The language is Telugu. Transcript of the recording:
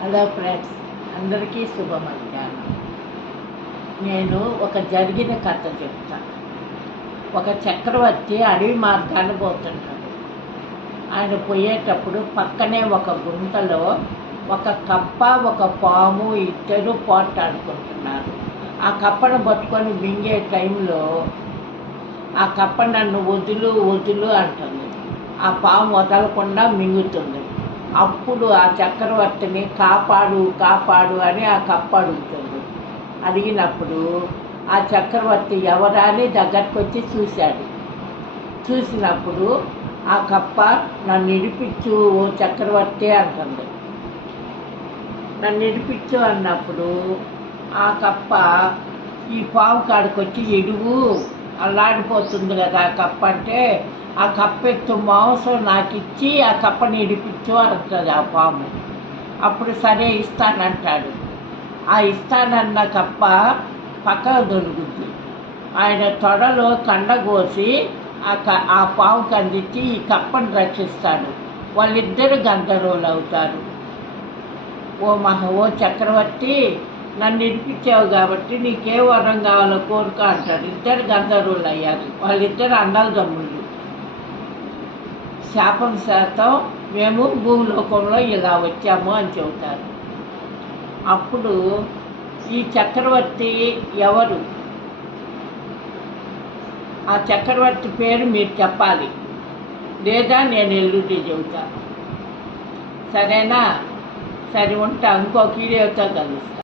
హలో ఫ్రెండ్స్, అందరికీ శుభ మధ్యాహ్నం. నేను ఒక జరిగిన కథ చెప్తా. ఒక చక్రవర్తి అడవి మార్గాన్ని పోతుంటాడు. ఆయన పోయేటప్పుడు పక్కనే ఒక గుంటలో ఒక కప్ప ఒక పాము ఇద్దరు పోట్లాడుకుంటున్నారు. ఆ కప్పను పట్టుకొని మింగే టైంలో ఆ కప్ప నన్ను వదులు వదులు అంటుంది. ఆ పాము వదలకుండా మింగుతుంది. అప్పుడు ఆ చక్రవర్తిని కాపాడు కాపాడు అని ఆ కప్ప అడుగుతుంది. అడిగినప్పుడు ఆ చక్రవర్తి ఎవరా అని దగ్గరకు వచ్చి చూశాడు. చూసినప్పుడు ఆ కప్ప నన్ను ఇడిపించు ఓ చక్రవర్తి అంటుంది. నన్ను ఇడిపించు అన్నప్పుడు ఆ కప్ప ఈ పాము కాడికి వచ్చి ఎడుగు అల్లాడిపోతుంది కదా ఆ కప్ప అంటే, ఆ కప్పెత్తు మాంసం నాకు ఇచ్చి ఆ కప్పని ఇడిపించు అంటుంది ఆ పాము. అప్పుడు సరే ఇస్తానంటాడు. ఆ ఇస్తానన్న కప్ప పక్కకు దొరుకుద్ది. ఆయన తొడలో కండ కోసి ఆ పాముకి అందించి ఈ కప్పని రక్షిస్తాడు. వాళ్ళిద్దరు గంధర్వులు అవుతారు. ఓ చక్రవర్తి, నన్ను ఇడిపించావు కాబట్టి నీకే వరం కావాలో కోరుక అంటారు. ఇద్దరు గంధర్వులు అయ్యారు. వాళ్ళిద్దరు అన్నదమ్ముళ్ళు. శాపం శాతం మేము భూలోకంలో ఇలా వచ్చాము అని చెబుతారు. అప్పుడు ఈ చక్రవర్తి ఎవరు? ఆ చక్రవర్తి పేరు మీరు చెప్పాలి, లేదా నేను ఎల్లుండి చెబుతాను. సరేనా? సరే ఉంటా. ఇంకో వీడియోతో కలుస్తాను.